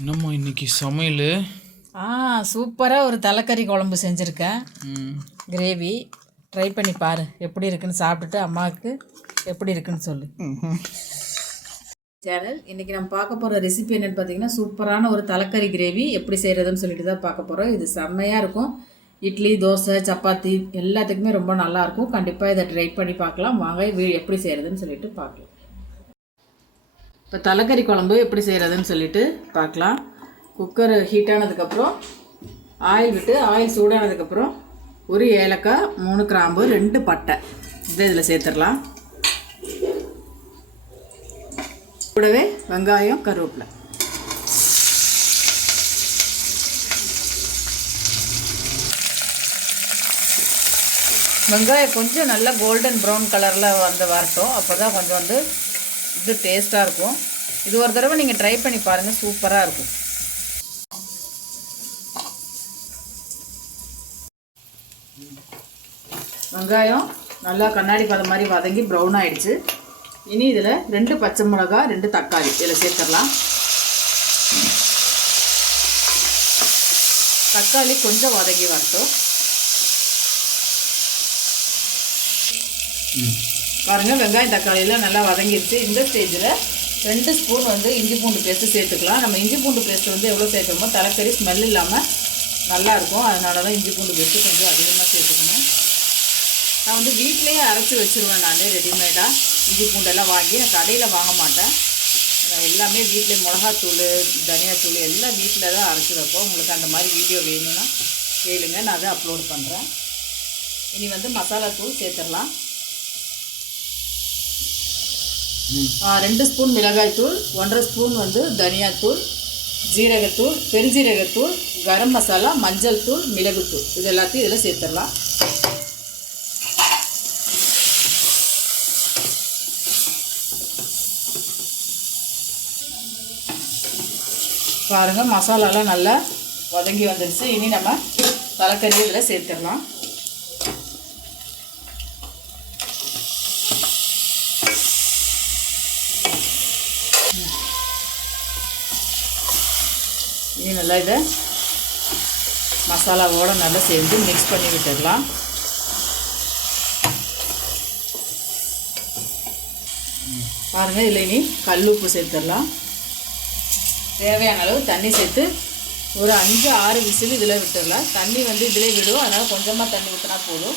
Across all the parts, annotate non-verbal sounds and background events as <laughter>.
என்னம்மா இன்னைக்கு சமையல்? ஆ சூப்பராக ஒரு தலைக்கறி குழம்பு செஞ்சுருக்கேன் கிரேவி. ட்ரை பண்ணி பாரு எப்படி இருக்குன்னு சாப்பிட்டுட்டு அம்மாவுக்கு எப்படி இருக்குன்னு சொல்லு. சேனல் இன்றைக்கி நம்ம பார்க்க போகிற ரெசிபி என்னென்னு பார்த்தீங்கன்னா சூப்பரான ஒரு தலைக்கறி கிரேவி. எப்படி செய்கிறதுன்னு சொல்லிட்டு தான் பார்க்க போகிறோம் இது செம்மையாக இருக்கும். இட்லி தோசை சப்பாத்தி எல்லாத்துக்குமே ரொம்ப நல்லாயிருக்கும் கண்டிப்பாக இதை ட்ரை பண்ணி பார்க்கலாம். வாங்க எப்படி செய்கிறதுன்னு சொல்லிட்டு பார்க்கலாம். இப்போ தலைக்கறி குழம்பு எப்படி செய்கிறதுன்னு சொல்லிட்டு பார்க்கலாம். குக்கர் ஹீட் ஆனதுக்கப்புறம் ஆயில் விட்டு ஆயில் சூடானதுக்கப்புறம் ஒரு ஏலக்காய் மூணு கிராம்பு ரெண்டு பட்டை. இதை இதில் சேர்த்துடலாம். கூடவே வெங்காயம் கருவேப்பிலை. வெங்காயம் கொஞ்சம் நல்லா கோல்டன் ப்ரௌன் கலரில் வந்து வரட்டும். அப்போ தான் கொஞ்சம் வந்து இது டேஸ்ட்டாக இருக்கும். இது ஒரு தடவை நீங்கள் ட்ரை பண்ணி பாருங்கள் சூப்பராக இருக்கும். வெங்காயம் நல்லா கண்ணாடி பதம் மாதிரி வதங்கி ப்ரௌன் ஆகிடுச்சு இனி இதில் ரெண்டு பச்சை மிளகா ரெண்டு தக்காளி. இதில் சேர்த்துடலாம். தக்காளி கொஞ்சம் வதங்கி வரட்டும். பாருங்கள் வெங்காயம் தக்காளியெல்லாம் நல்லா வதங்கிடுச்சு இந்த ஸ்டேஜில் ரெண்டு ஸ்பூன் வந்து இஞ்சி பூண்டு பேஸ்ட்டு சேர்த்துக்கலாம். நம்ம இஞ்சி பூண்டு பேஸ்ட்டு வந்து எவ்வளோ சேர்த்தோமோ தலைக்கறி ஸ்மெல் இல்லாமல் நல்லாயிருக்கும் அதனால தான் இஞ்சி பூண்டு பேஸ்ட்டு கொஞ்சம் அதிகமாக சேர்த்துக்கணும். நான் வந்து வீட்டிலேயே அரைச்சி வச்சுருவேன் நான் ரெடிமேடாக இஞ்சி பூண்டெல்லாம் வாங்கி நான் கடையில் வாங்க மாட்டேன். நான் எல்லாமே வீட்டிலே மிளகாத்தூள் தனியாத்தூள் எல்லாம் வீட்டில் தான் அரைச்சி வைப்போம். உங்களுக்கு அந்த மாதிரி வீடியோ வேணும்னா கேளுங்க. நான் அதை அப்லோட் பண்ணுறேன் இனி வந்து மசாலா தூள் சேர்த்துடலாம் ஆ, ரெண்டு ஸ்பூன் மிளகாய்த்தூள் ஒன்றரை ஸ்பூன் வந்து தனியாத்தூள் ஜீரகத்தூள் பெருஞ்சீரகத்தூள் கரம் மசாலா மஞ்சள் தூள் மிளகுத்தூள். இது எல்லாத்தையும் இதில் சேர்த்துடலாம். பாருங்கள் மசாலாலாம் நல்லா வதங்கி வந்துடுச்சு. இனி நம்ம தலைக்கறி இதில் சேர்த்துடலாம். இனி நல்லா இதை மசாலாவோட நல்லா சேர்ந்து மிக்ஸ் பண்ணி விட்டுடலாம். பாருங்கள் இதில் இனி கல் உப்பு சேர்த்துடலாம். தேவையான அளவு தண்ணி சேர்த்து ஒரு அஞ்சு ஆறு விசில் இதில் விட்டுடலாம். தண்ணி வந்து இதிலே விடும் அதனால் கொஞ்சமாக தண்ணி ஊற்றினா போதும்.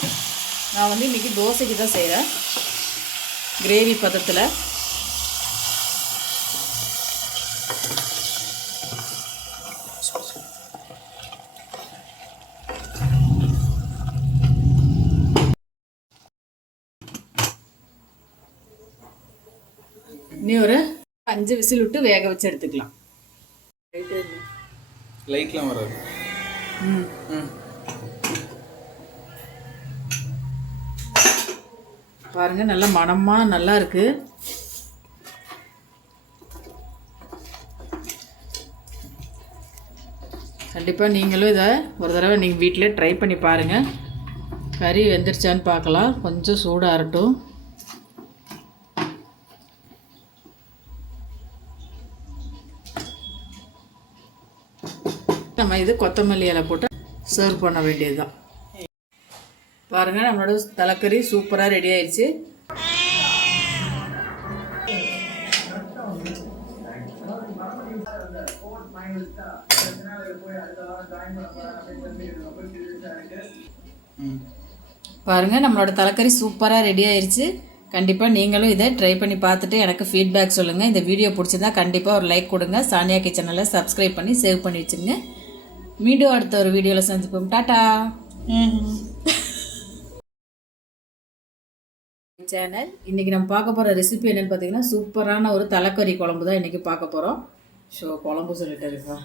நான் வந்து இன்றைக்கி தோசைக்கு தான் செய்கிறேன் கிரேவி பதத்தில். இனி ஒரு அஞ்சு விசில் விட்டு வேக வச்சு எடுத்துக்கலாம். லைட்லாம் வராது. பாருங்க நல்ல மணமா நல்லா இருக்கு. கண்டிப்பாக நீங்களும் இதை ஒரு தடவை நீங்கள் வீட்டிலே ட்ரை பண்ணி பாருங்கள் கறி வெந்துருச்சான்னு பார்க்கலாம். கொஞ்சம் சூடாகட்டும் நம்ம இது கொத்தமல்லி இலை போட்டு சர்வ் பண்ண வேண்டியது தான் பாருங்கள் நம்மளோட தலைக்கறி சூப்பராக ரெடி ஆயிடுச்சு. பாருங்கள் நம்மளோட தலைக்கறி சூப்பராக ரெடி ஆயிருச்சு கண்டிப்பாக நீங்களும் இதை ட்ரை பண்ணி பார்த்துட்டு எனக்கு ஃபீட்பேக் சொல்லுங்கள் இந்த வீடியோ பிடிச்சிருந்தா கண்டிப்பாக ஒரு லைக் கொடுங்க. சானியா கிச்சனில் சப்ஸ்கிரைப் பண்ணி சேவ் பண்ணி வச்சுருங்க. மீண்டும் அடுத்த ஒரு வீடியோவில் சந்திப்போம். டாட்டா சேனல் <laughs> இன்றைக்கி நம்ம பார்க்க போகிற ரெசிபி என்னென்னு பார்த்தீங்கன்னா சூப்பரான ஒரு தலைக்கறி குழம்பு தான் இன்றைக்கி பார்க்க போகிறோம் ஷோ குழம்பு சொல்லிட்டு இருக்கா?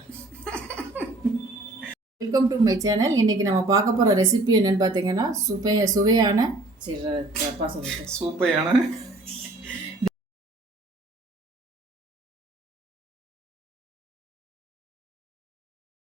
வெல்கம் டு மை சேனல் இன்றைக்கி நம்ம பார்க்க போகிற ரெசிபி என்னென்னு பார்த்தீங்கன்னா சுவை சுவையான சரி தப்பா சொல்லிட்டேன் சூப்பையான. <laughs>